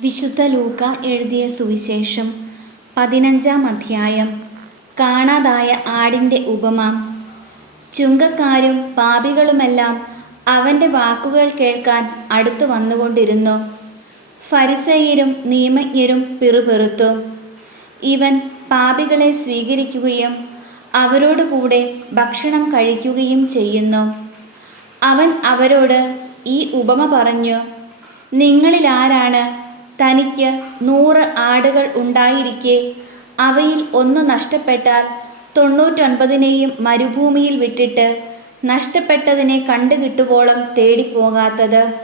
വിശുദ്ധ ലൂക്ക എഴുതിയ സുവിശേഷം പതിനഞ്ചാം അധ്യായം. കാണാതായ ആടിന്റെ ഉപമ. ചുങ്കക്കാരും പാപികളുമെല്ലാം അവന്റെ വാക്കുകൾ കേൾക്കാൻ അടുത്തു വന്നുകൊണ്ടിരുന്നു. ഫരിസയരും നിയമജ്ഞരും പിറുപെറുത്തു. ഇവൻ പാപികളെ സ്വീകരിക്കുകയും അവരോടുകൂടെ ഭക്ഷണം കഴിക്കുകയും ചെയ്യുന്നു. അവൻ അവരോട് ഈ ഉപമ പറഞ്ഞു നിങ്ങളിൽ ആരാണ് തനിക്ക് നൂറ് ആടുകൾ ഉണ്ടായിരിക്കെ. അവയിൽ ഒന്ന് നഷ്ടപ്പെട്ടാൽ തൊണ്ണൂറ്റൊൻപതിനെയും മരുഭൂമിയിൽ വിട്ടിട്ട് നഷ്ടപ്പെട്ടതിനെ കണ്ടുകിട്ടുവോളം തേടിപ്പോകാത്തത്.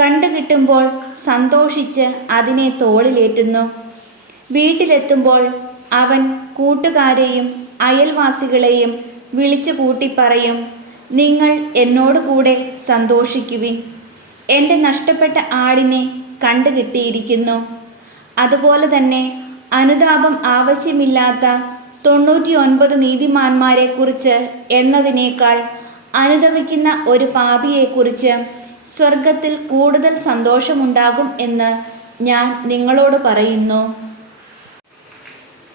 കണ്ടുകിട്ടുമ്പോൾ സന്തോഷിച്ച് അതിനെ തോളിലേറ്റുന്നു. വീട്ടിലെത്തുമ്പോൾ അവൻ കൂട്ടുകാരെയും അയൽവാസികളെയും വിളിച്ചു കൂട്ടി പറയും നിങ്ങൾ എന്നോട് കൂടെ സന്തോഷിക്കുവിൻ. എന്റെ നഷ്ടപ്പെട്ട ആടിനെ കണ്ടുകിട്ടിയിരിക്കുന്നു. അതുപോലെ തന്നെ അനുതാപം ആവശ്യമില്ലാത്ത തൊണ്ണൂറ്റി ഒൻപത് നീതിമാന്മാരെക്കുറിച്ച് എന്നതിനേക്കാൾ അനുദവിക്കുന്ന ഒരു പാപിയെക്കുറിച്ച് സ്വർഗത്തിൽ കൂടുതൽ സന്തോഷമുണ്ടാകും എന്ന് ഞാൻ നിങ്ങളോട് പറയുന്നു.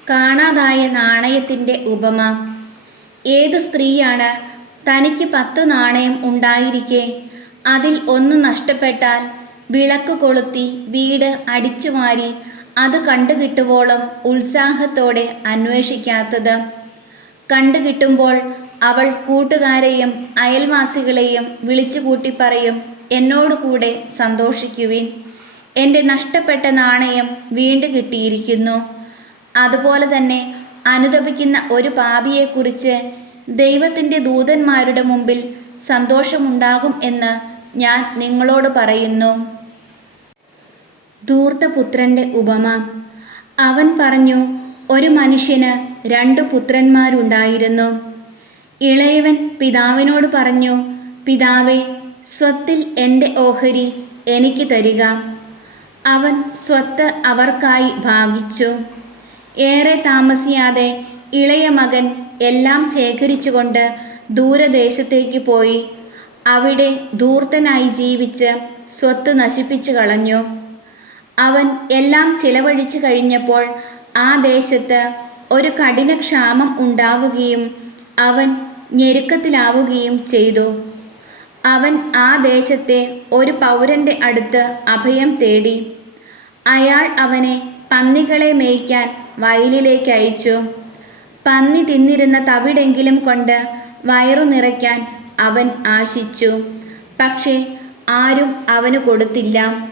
കാണാതായ നാണയത്തിന്റെ ഉപമ. ഏത് സ്ത്രീയാണ് തനിക്ക് പത്ത് നാണയം ഉണ്ടായിരിക്കെ? അതിൽ ഒന്ന് നഷ്ടപ്പെട്ടാൽ വിളക്ക് കൊളുത്തി വീട് അടിച്ചുമാരി അത് കണ്ടുകിട്ടുവോളം ഉത്സാഹത്തോടെ അന്വേഷിക്കാത്തത്. കണ്ടുകിട്ടുമ്പോൾ അവൾ കൂട്ടുകാരെയും അയൽവാസികളെയും വിളിച്ചു കൂട്ടി പറയും എന്നോട് കൂടെ സന്തോഷിക്കുവിൻ. എന്റെ നഷ്ടപ്പെട്ട നാണയം വീണ്ടു കിട്ടിയിരിക്കുന്നു. അതുപോലെ തന്നെ അനുദപിക്കുന്ന ഒരു പാപിയെക്കുറിച്ച് ദൈവത്തിന്റെ ദൂതന്മാരുടെ മുമ്പിൽ സന്തോഷമുണ്ടാകും എന്ന് ഞാൻ നിങ്ങളോട് പറയുന്നു. ധൂർത്തപുത്രന്റെ ഉപമ. അവൻ പറഞ്ഞു ഒരു മനുഷ്യന് രണ്ടു പുത്രന്മാരുണ്ടായിരുന്നു. ഇളയവൻ പിതാവിനോട് പറഞ്ഞു പിതാവേ സ്വത്തിൽ എന്റെ ഓഹരി എനിക്ക് തരിക. അവൻ സ്വത്ത് അവർക്കായി ഭാഗിച്ചു. ഏറെ താമസിയാതെ ഇളയ മകൻ എല്ലാം ശേഖരിച്ചുകൊണ്ട് ദൂരദേശത്തേക്ക് പോയി. അവിടെ ധൂർത്തനായി ജീവിച്ച് സ്വത്ത് നശിപ്പിച്ചു കളഞ്ഞു. അവൻ എല്ലാം ചിലവഴിച്ചു കഴിഞ്ഞപ്പോൾ ആ ദേശത്ത് ഒരു കഠിനക്ഷാമം ഉണ്ടാവുകയും അവൻ ഞെരുക്കത്തിലാവുകയും ചെയ്തു. അവൻ ആ ദേശത്തെ ഒരു പൗരന്റെ അടുത്ത് അഭയം തേടി. അയാൾ അവനെ പന്നികളെ മേയ്ക്കാൻ വയലിലേക്ക് അയച്ചു. പന്നി തിന്നിരുന്ന തവിടെങ്കിലും കൊണ്ട് വയറു നിറയ്ക്കാൻ അവൻ ആശിച്ചു. പക്ഷേ ആരും അവന് കൊടുത്തില്ല.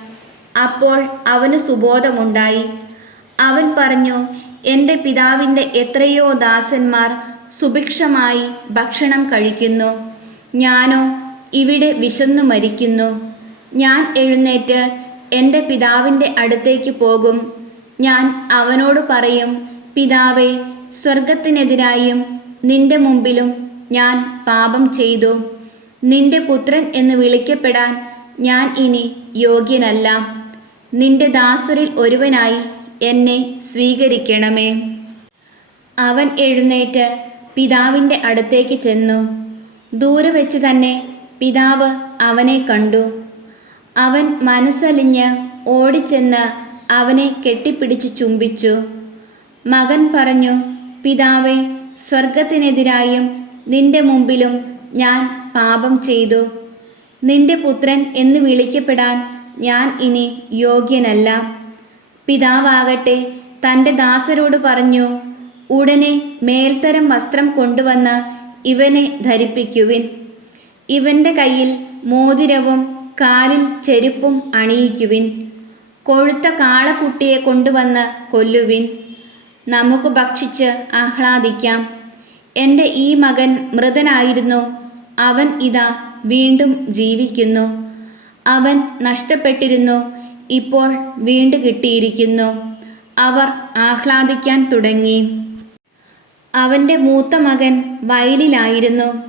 അപ്പോൾ അവന് സുബോധമുണ്ടായി. അവൻ പറഞ്ഞു എന്റെ പിതാവിന്റെ എത്രയോ ദാസന്മാർ സുഭിക്ഷമായി ഭക്ഷണം കഴിക്കുന്നു. ഞാനോ ഇവിടെ വിശന്നു മരിക്കുന്നു. ഞാൻ എഴുന്നേറ്റ് എന്റെ പിതാവിന്റെ അടുത്തേക്ക് പോകും. ഞാൻ അവനോട് പറയും പിതാവേ സ്വർഗത്തിനെതിരായും നിന്റെ മുമ്പിലും ഞാൻ പാപം ചെയ്തു. നിന്റെ പുത്രൻ എന്ന് വിളിക്കപ്പെടാൻ ഞാൻ ഇനി യോഗ്യനല്ല. നിന്റെ ദാസരിൽ ഒരുവനായി എന്നെ സ്വീകരിക്കണമേ. അവൻ എഴുന്നേറ്റ് പിതാവിന്റെ അടുത്തേക്ക് ചെന്നു. ദൂരെ വെച്ച് തന്നെ പിതാവ് അവനെ കണ്ടു. അവൻ മനസ്സലിഞ്ഞ് ഓടിച്ചെന്ന് അവനെ കെട്ടിപ്പിടിച്ച് ചുംബിച്ചു. മകൻ പറഞ്ഞു പിതാവെ സ്വർഗത്തിനെതിരായും നിന്റെ മുമ്പിലും ഞാൻ പാപം ചെയ്തു. നിന്റെ പുത്രൻ എന്ന് വിളിക്കപ്പെടാൻ ഞാൻ ഇനി യോഗ്യനല്ല. പിതാവാകട്ടെ തന്റെ ദാസരോട് പറഞ്ഞു ഉടനെ മേൽത്തരം വസ്ത്രം കൊണ്ടുവന്ന ഇവനെ ധരിപ്പിക്കുവിൻ. ഇവന്റെ കയ്യിൽ മോതിരവും കാലിൽ ചെരുപ്പും അണിയിക്കുവിൻ. കൊഴുത്ത കാളക്കുട്ടിയെ കൊണ്ടുവന്ന് കൊല്ലുവിൻ. നമുക്ക് ഭക്ഷിച്ച് ആഹ്ലാദിക്കാം. എന്റെ ഈ മകൻ മൃതനായിരുന്നു. അവൻ ഇതാ വീണ്ടും ജീവിക്കുന്നു. അവൻ നഷ്ടപ്പെട്ടിരുന്നു. ഇപ്പോൾ വീണ്ടു കിട്ടിയിരിക്കുന്നു. അവർ ആഹ്ലാദിക്കാൻ തുടങ്ങി. അവന്റെ മൂത്ത മകൻ വയലിലായിരുന്നു.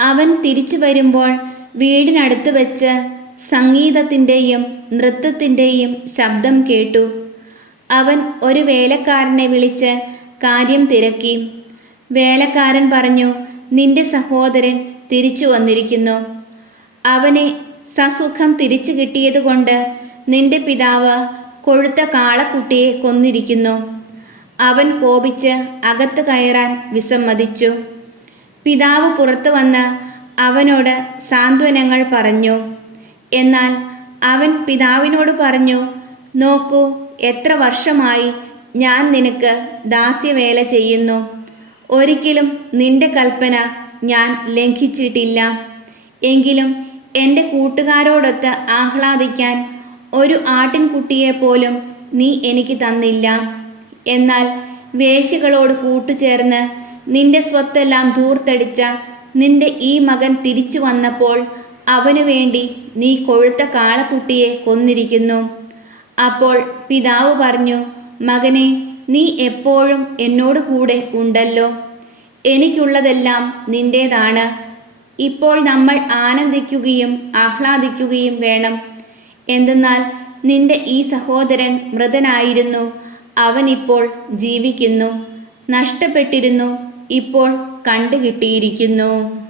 അവൻ തിരിച്ചു വരുമ്പോൾ വീടിനടുത്ത് വെച്ച് സംഗീതത്തിന്റെയും നൃത്തത്തിന്റെയും ശബ്ദം കേട്ടു. അവൻ ഒരു വേലക്കാരനെ വിളിച്ച് കാര്യം തിരക്കി. വേലക്കാരൻ പറഞ്ഞു നിന്റെ സഹോദരൻ തിരിച്ചു വന്നിരിക്കുന്നു. അവനെ സസുഖം തിരിച്ചു കിട്ടിയതുകൊണ്ട് നിന്റെ പിതാവ് കൊഴുത്ത കാളക്കുട്ടിയെ കൊന്നിരിക്കുന്നു. അവൻ കോപിച്ച് അകത്ത് കയറാൻ വിസമ്മതിച്ചു. പിതാവ് പുറത്തു വന്ന് അവനോട് സാന്ത്വനങ്ങൾ പറഞ്ഞു. എന്നാൽ അവൻ പിതാവിനോട് പറഞ്ഞു നോക്കൂ എത്ര വർഷമായി ഞാൻ നിനക്ക് ദാസ്യവേല ചെയ്യുന്നു. ഒരിക്കലും നിന്റെ കൽപ്പന ഞാൻ ലംഘിച്ചിട്ടില്ല. എങ്കിലും എന്റെ കൂട്ടുകാരോടൊത്ത് ആഹ്ലാദിക്കാൻ ഒരു ആട്ടിൻകുട്ടിയെപ്പോലും നീ എനിക്ക് തന്നില്ല. എന്നാൽ വേശികളോട് കൂട്ടുചേർന്ന് നിന്റെ സ്വത്തെല്ലാം ധൂർത്തടിച്ച നിന്റെ ഈ മകൻ തിരിച്ചു വന്നപ്പോൾ അവനു വേണ്ടി നീ കൊഴുത്ത കാളക്കുട്ടിയെ കൊന്നിരിക്കുന്നു. അപ്പോൾ പിതാവ് പറഞ്ഞു മകനെ നീ എപ്പോഴും എന്നോട് കൂടെ ഉണ്ടല്ലോ. എനിക്കുള്ളതെല്ലാം നിന്റേതാണ്. ഇപ്പോൾ നമ്മൾ ആനന്ദിക്കുകയും ആഹ്ലാദിക്കുകയും വേണം. എന്തെന്നാൽ നിന്റെ ഈ സഹോദരൻ മൃതനായിരുന്നു. അവനിപ്പോൾ ജീവിക്കുന്നു. നഷ്ടപ്പെട്ടിരുന്നു. ഇപ്പോൾ കണ്ടുകിട്ടിയിരിക്കുന്നു.